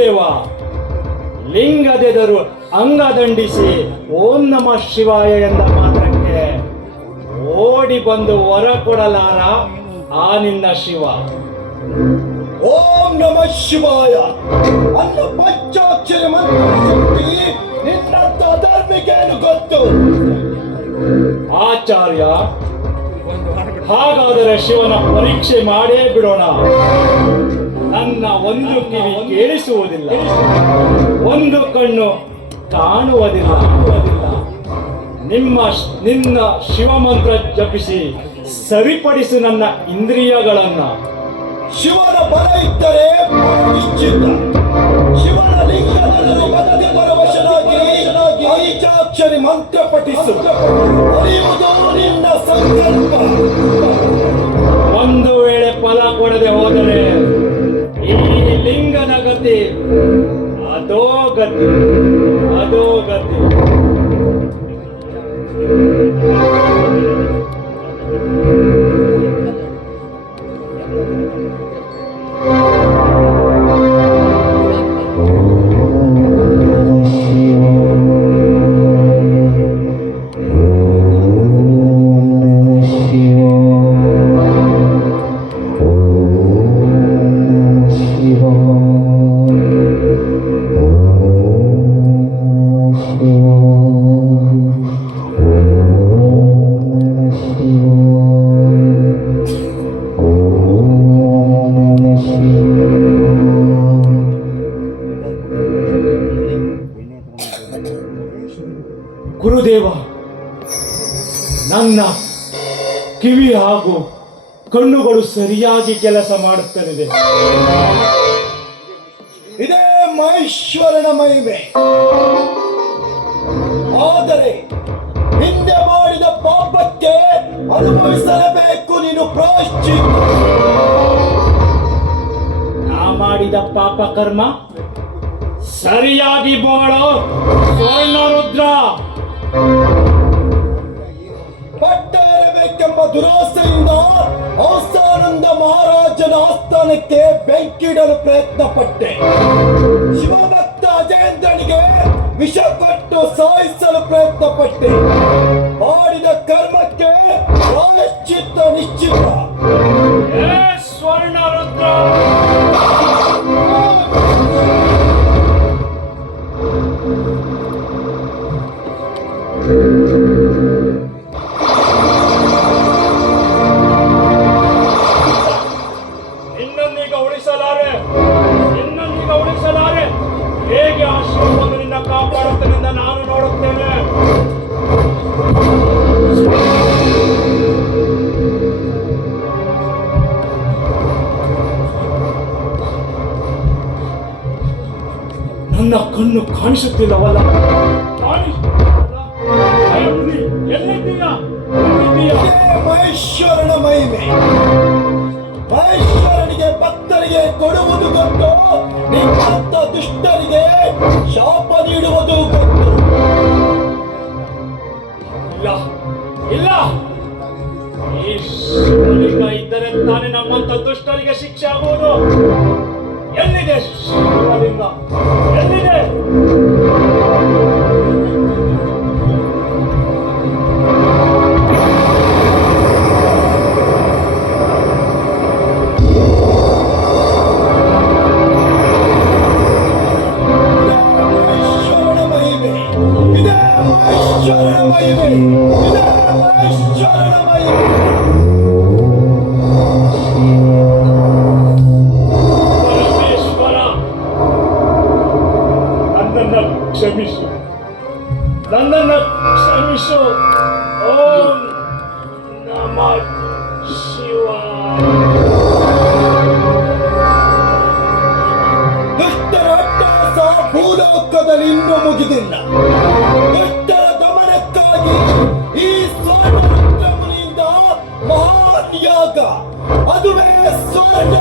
ಗುರುದೇವ, ಲಿಂಗದೆದರು ಅಂಗದಂಡಿಸಿ ಓಂ ನಮಃ ಶಿವಾಯ ಎಂದ ಮಾತ್ರಕ್ಕೆ ಓಡಿ ಬಂದು ವರ ಕೊಡಲಾರ ಆ ನಿನ್ನ ಶಿವ. ಓಂ ನಮಃ ಶಿವಾಯ ಅನ್ನ ಪಂಚಾಕ್ಷರ ಮಂತ್ರ ಶಕ್ತಿ ನಿನ್ನಂತ ಧರ್ಮಿಗೇನು ಗೊತ್ತು? ಆಚಾರ್ಯ, ಹಾಗಾದರೆ ಶಿವನ ಪರೀಕ್ಷೆ ಮಾಡೇ ಬಿಡೋಣ. ನನ್ನ ಒಂದು ಕಿವಿ ಕೇಳಿಸುವುದಿಲ್ಲ, ಒಂದು ಕಣ್ಣು ಕಾಣುವುದಿಲ್ಲ. ನಿನ್ನ ಶಿವಮಂತ್ರ ಜಪಿಸಿ ಸರಿಪಡಿಸು ನನ್ನ ಇಂದ್ರಿಯಗಳನ್ನ. ಶಿವನ ಬಲ ಇದ್ದರೆ ನಿಶ್ಚಿತ. ಶಿವನ ಲಿಂಗದಲ್ಲೂ ಬದಲಿ ಪರವಶನಾಗಿ ಪಂಚಾಕ್ಷರಿ ಮಂತ್ರ ಪಠಿಸು. ಅರಿಯುವುದು ನಿನ್ನ ಸಂಕಲ್ಪ. ಒಂದು ವೇಳೆ ಫಲ ಕೊಡದೆ ಹೋದರೆ ಈ ಲಿಂಗದ ಗತಿ ಅದೋ ಗತಿ. ಗುರುದೇವ, ನನ್ನ ಕಿವಿ ಹಾಗೂ ಕಣ್ಣುಗಳು ಸರಿಯಾಗಿ ಕೆಲಸ ಮಾಡುತ್ತಲಿದೆ. ಇದೇ ಮಹೇಶ್ವರನ ಮಹಿಮೆ. ಆದರೆ ಹಿಂದೆ ಮಾಡಿದ ಪಾಪಕ್ಕೆ ಅನುಭವಿಸಲೇಬೇಕು ನೀನು ಪ್ರಾಯಶ್ಚಿತ್ತ. ನಾ ಮಾಡಿದ ಪಾಪ ಕರ್ಮ ಸರಿಯಾಗಿ ಬಾಳೋ ಸ್ವರ್ಣ ರುದ್ರ. ಪಟ್ಟ ಏರಬೇಕೆಂಬ ದುರಾಸೆಯಿಂದ ಅವಸಾನಂದ ಮಹಾರಾಜನ ಆಸ್ಥಾನಕ್ಕೆ ಬೆಂಕಿಡಲು ಪ್ರಯತ್ನ ಪಟ್ಟೆ. ಶಿವಭಕ್ತ ಅಜೇಂದ್ರನಿಗೆ ವಿಷ ಕೊಟ್ಟು ಸಾಯಿಸಲು ಪ್ರಯತ್ನ ಪಟ್ಟೆ. ಮಾಡಿದ ಕರ್ಮಕ್ಕೆ ಪ್ರಾಯಶ್ಚಿತ್ತ ನಿಶ್ಚಿತ. ಸ್ವರ್ಣ ರುದ್ರ, ನಿನ್ನನ್ನೀಗ ಉಳಿಸಲಾರೆ. ಹೇಗೆ ಆ ಶಿವವನ್ನು ನಿನ್ನ ಕಾಪಾಡುತ್ತನೆಂದ ನಾನು ನೋಡುತ್ತೇನೆ. ನನ್ನ ಕಣ್ಣು ಕಾಣಿಸುತ್ತಿಲ್ಲವಲ್ಲ. ಎಲ್ಲಿದ್ದೀಯಾ? ಮಹೇಶ್ವರನ ಮಹಿಮೆ. ಮಹೇಶ್ವರನಿಗೆ ಭಕ್ತರಿಗೆ ಕೊಡುವುದು ಗೊತ್ತು, ನಿನ್ನಂತ ದುಷ್ಟರಿಗೆ ಶಾಪ ನೀಡುವುದು ಗೊತ್ತು. ಇಲ್ಲ, ಈ ಶಿವಲಿಂಗ ಇದ್ದರೆ ತಾನೇ ನಮ್ಮಂತ ದುಷ್ಟರಿಗೆ ಶಿಕ್ಷೆ ಆಗುವುದು. ಎಲ್ಲಿದೆ ಶಿವಲಿಂಗ? ಎಲ್ಲಿದೆ? ಪರಮೇಶ್ವರ, ನನ್ನನ್ನು ಕ್ಷಮಿಸು. ಓಂ ನಮಃ ಶಿವಾಯ. ದುಷ್ಟರ ಅಟ್ಟಹಾಸ ಭೂಲೋಕದಲ್ಲಿ ಇನ್ನೂ ಮುಗಿದಿಲ್ಲ. ದುಷ್ಟರ ದಮನಕ್ಕಾಗಿ ಈ ಸ್ವರ್ಣ ಮುನಿಯಿಂದ ಮಹಾನ್ ಯಾಗ, ಅದುವೇ ಸ್ವರ್ಣ